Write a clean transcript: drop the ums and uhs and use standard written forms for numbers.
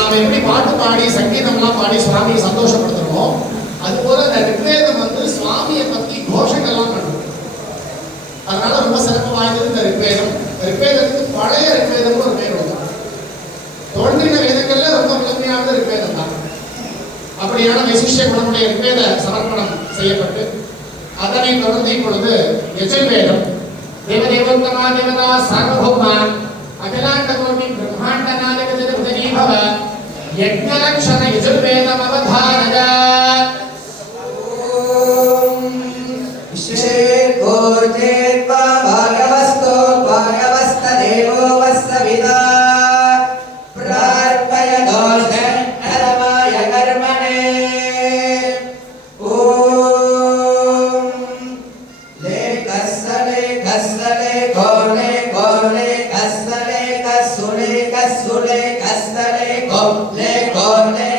நாம எப்படி பாட்டு பாடி சங்கீதம்லாம் பாடி சுவாமியை சந்தோஷப்படுத்துறோம், அதுபோல இந்த ரிக்வேதம் வந்து சுவாமியை பத்தி கோஷங்கள்லாம் பண்ணும். அதனால ரொம்ப சிறப்பு வாய்ந்தது இந்த ரிக்வேதம். ரிக்வேதத்துக்கு பழைய ரிக்வேதம் ஒரு பேர் வரும். தோன்றின வேதங்கள்ல ரொம்ப முதன்மையானது ரிக்வேதம் தான். அப்படியான விசிஷ்ட குணமுடைய ரிக்வேத சமர்ப்பணம் செய்யப்பட்டு அதனை தொடர்ந்து இப்பொழுது யஜுர்வேதம். தேவதேவோத்தமா தேவதா சார்வபௌமா அகிலாண்ட கோட்டி பிரம்மாண்ட நாயக ஜெகத்பதி பவ யஜ்ஞலக்ஷண யஜுர்வேதம் அவதாரய. ஓம் விசேகோர்ஜேத்வா பாகவஸ்தோ பாகவஸ்த தேவோ வஸ்ஸவிதா பிரார்ப்பயதோஷ கர்மாய கர்மணே. ஓம் லேகஸ்ஸலே கஸ்ஸலே கோலே கோலே கஸ்ஸலே கஸ்ஸுலே கஸ்ஸுலே கஸ்ஸலே கோலே கோலே